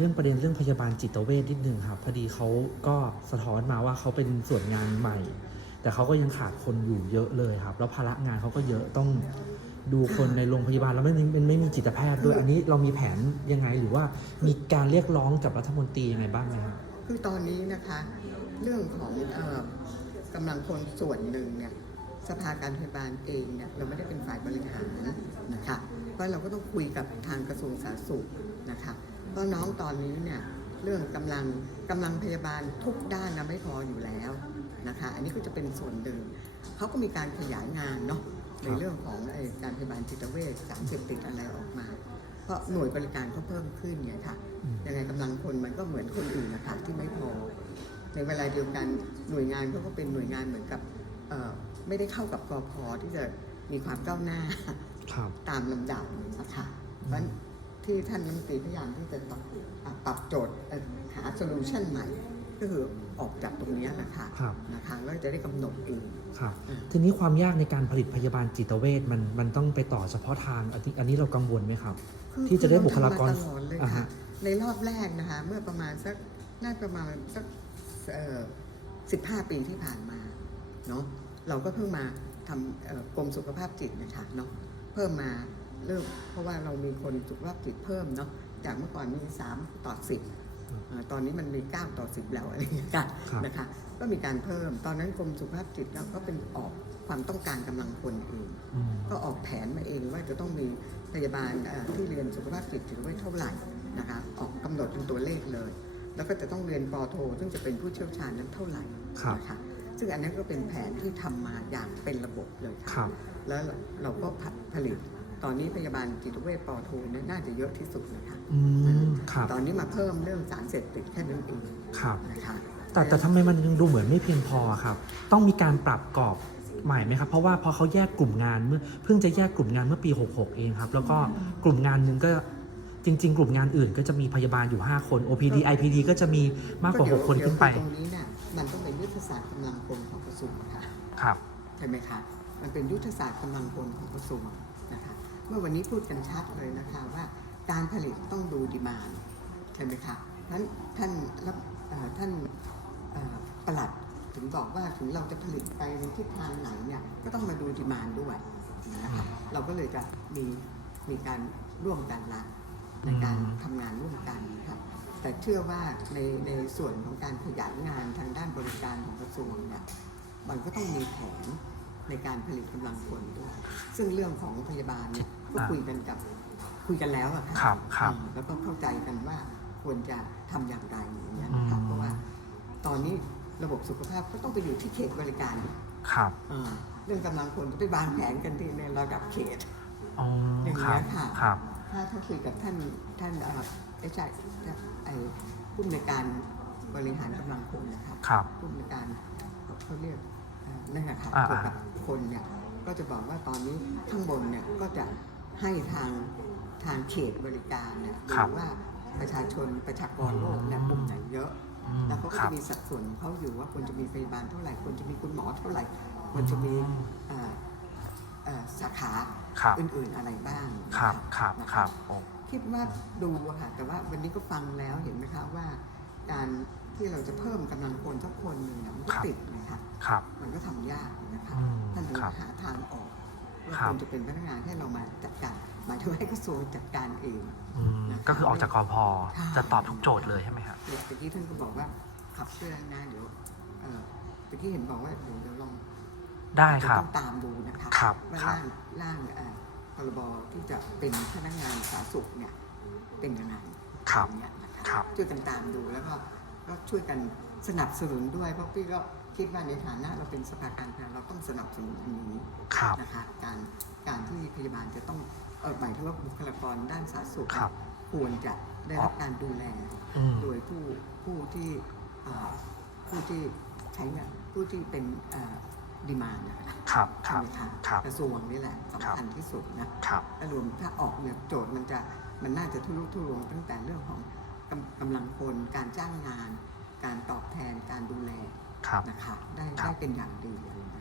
เรื่องประเด็นเรื่องพยาบาลจิตเวชนิดนึงครับพอดีเขาก็สะท้อนมาว่าเขาเป็นส่วนงานใหม่ แต่เขาก็ยังขาดคนอยู่เยอะเลยครับ แล้วภาระงานเขาก็เยอะต้องดูคนในโรงพยาบาลแล้วไม่ไม่ไม่มีจิตแพทย์ด้วยอันนี้เรามีแผนยังไงหรือว่ามีการเรียกร้องกับรัฐมนตรียังไงบ้างไหมครับคือตอนนี้นะคะ เรื่องของออกำลังคนส่วนหนึ่งเนี่ยสภาการพยาบาลเองเนี่ยเราไม่ได้เป็นฝ่ายบริหารนะคะเพราะเราก็ต้องคุยกับทางกระทรวงสาธารณสุขนะคะ เพราะน้องตอนนี้เนี่ยเรื่องกำลังกำลังพยาบาลทุกด้านนะไม่พออยู่แล้วนะคะ อันนี้ก็จะเป็นส่วนหนึ่งเขาก็มีการขยายงานเนาะในเรื่องของไอ้การพยาบาลจิตเวชสารเสพติดอะไรออกมา เพราะหน่วยบริการเขาเพิ่มขึ้นไงค่ะอืมยังไงกำลังคนมันก็เหมือนคนอื่นนะคะที่ไม่พอ ในเวลาเดียวกันหน่วยงานเขาก็เป็นหน่วยงานเหมือนกับเอ่อไม่ได้เข้ากับกอพอที่จะมีความก้าวหน้าครับตามลำดับนะคะเพราะฉะนั้น ที่ท่านรัฐมนตรีพยายามที่จะปรับอะปรับโจทย์เอ่อหาโซลูชันใหม่ ก็คือออกจากตรงเนี้ยนะคะครับนะคะแล้วจะได้กำหนดเองครับอืมทีนี้ความยากในการผลิตพยาบาลจิตเวชมันมันต้องไปต่อเฉพาะทางอันนี้อันนี้เรากังวลไหมครับคือที่จะได้บุคลากรเทำมตลอดเลยอ่าค่ะฮะในรอบแรกนะคะ เมื่อประมาณสักน่าประมาณสักสิบห้าปีที่ผ่านมาเนาะเราก็เพิ่งมาทำเอ่อกรมสุขภาพจิตนะคะเนาะเพิ่มมา เริ่มเพราะว่าเรามีคนสุขภาพจิตเพิ่มเนาะจากเมื่อก่อนมีสามต่อสิบตอนนี้มันมีเก้าต่อสิบแล้วอะไรอย่างเงี้ยค่ะครับนะคะก็มีการเพิ่ม ตอนนั้นกรมสุขภาพจิตเราก็เป็นออกความต้องการกำลังคนเองอืมก็ออกแผนมาเองว่าจะต้องมีพยาบาลเอ่อที่เรียนสุขภาพจิตถึงไว้เท่าไหร่นะคะออกกำหนดเป็นตัวเลขเลย แล้วก็จะต้องเรียนปอโท ซึ่งจะเป็นผู้เชี่ยวชาญนั้นเท่าไหร่ครับนะคะซึ่งอันนั้นก็เป็นแผนที่ทำมาอย่างเป็นระบบเลยคค่ะรับแล้วเราก็ผลิต ตอนนี้พยาบาลจิตเวชปอโทเนี่ยน่าจะเยอะที่สุดนะคะอืมครับตอนนี้มาเพิ่มเรื่องสารเสพติดแค่นั้นเองครับ นะคะแต่แต่ทำไมมันยังดูเหมือนไม่เพียงพอครับ ต้องมีการปรับกรอบใหม่ไหมครับ เพราะว่าพอเขาแยกกลุ่มงานเมื่อเพิ่งจะแยกกลุ่มงานเมื่อปี 66 เองครับ แล้วก็กลุ่มงานหนึ่งก็จริง ๆ กลุ่มงานอื่นก็จะมีพยาบาลอยู่ 5 คน OPD IPD ก็จะมีมากกว่าเดี๋ย6คนขึ้นไป เดี๋ยวตรงนี้เนี่ยมันต้องเป็นยุทธศาสตร์กำลังคนของกระทรวงค่ะครับ ใช่ไหมคะมันเป็นยุทธศาสตร์กำลังพลของกระทรวงนะคะ เมื่อวันนี้พูดกันชัดเลยนะคะว่าการผลิตต้องดูดีมานใช่ไหมคะนั้นท่านรับท่านประหลัดถึงบอกว่าถึงเราจะผลิตไปในทิศทางไหนเนี่ยก็ต้องมาดูดีมานด้วยนะคะเราก็เลยจะมีมีการร่วมกันละในการอืมทำงานร่วมกันครับแต่เชื่อว่าในในส่วนของการขยายงานทางด้านบริการของกระทรวงเนี่ยมันก็ต้องมีแผน ในการผลิตกำลังคนด้วยซึ่งเรื่องของพยาบาลเนี่ยก็อ่าคุยกันกับคุยกันแล้วอะค่ะครับครับอืมแล้วก็เข้าใจกันว่าควรจะทำอย่างไรอย่างเงี้ยนะคะอืมเพราะว่าตอนนี้ระบบสุขภาพก็ต้องไปอยู่ที่เขตบริการครับอ่าเรื่องกำลังคนก็ไปวางแผนกันที่ในระดับเขตอ๋ออย่างคเงี้รับยค่ะครับถ้าถ้าคุยกับท่านท่านเอ่อไอ้ใช่ไอ้ผู้อำนวยการบริหารกำลังคนนะคะครับผู้อำนวยการเขาเรียกเอ่อ นั่นแหละค่ะอ่า เกี่ยวกับคนเนี่ยก็จะบอกว่าตอนนี้ข้างบนเนี่ยก็จะให้ทางทางเขตบริการเนี่ยครัดูบว่าประชาชนประชากรโลกเนี่ยกลุ่มไหนเยอะ อืมแล้วเขาก็ครัจะบ มีสัดส่วนของเขาอยู่ว่าควรจะมีพยาบาลเท่าไหร่ควรจะมีคุณหมอเท่าไหร่ควรจะมีอืมเอ่อเอ่อสาขาครับ อื่นๆอะไรบ้างครับครับ นะะครับโอ้ คิดว่าดูอะค่ะแต่ว่าวันนี้ก็ฟังแล้วเห็นไหมคะว่า การ ที่เราจะเพิ่มกำลังคนสักคนหนึ่งเนี่ยมันก็ติดนะคะครับ มันก็ทำยากนะคะอืมท่านถึงครับหาทางออกว่าครับควรจะเป็นพนักงานให้เรามาจัดการหมายถึงให้กระทรวงจัดการเอง อืมก็คือออกจากกอพอค่ะจะตอบทุกโจทย์เลยใช่ไหมครับเนี่ยตะกี้ท่านก็บอกว่าขับเคลื่อนนะเดี๋ยวเอ่อตะกี้เห็นบอกว่าเดี๋ยวเดี๋ยวลองได้ครับ ต้องตามดูนะคะครับว่าครับ ร่างร่างเอ่อพรบที่จะเป็นพนักงานสาธารณสุขเนี่ยเป็นยังไงครับเนี่ยนะคะครับ ช่วยกันตามดูแล้วก็ ก็ช่วยกันสนับสนุนด้วย เพราะพี่ก็คิดว่าในฐานะเราเป็นสภาการแพทย์เราต้องสนับสนุนอันนี้ครับ นะคะการการที่พยาบาลจะต้องเออหมายถึงว่าบุคลากรด้านสาธารณสุขครับ ควรจะได้รับการดูแล อืม โดยผู้ผู้ที่เอ่อผู้ที่ใช้งานผู้ที่เป็นดีมานนะคะครับคใช่รับไหมคะครับกระทรวงนี่แหละสำคัญที่สุดนะครับถ้ารวมถ้าออกเนี่ยโจทย์มันจะมันน่าจะทุลุทุรวงตั้งแต่เรื่องของ กำกำลังคนการจ้างงาน การตอบแทนการดูแลครับ นะคะได้ครัได้บเป็นอย่างดีอะไรอย่าง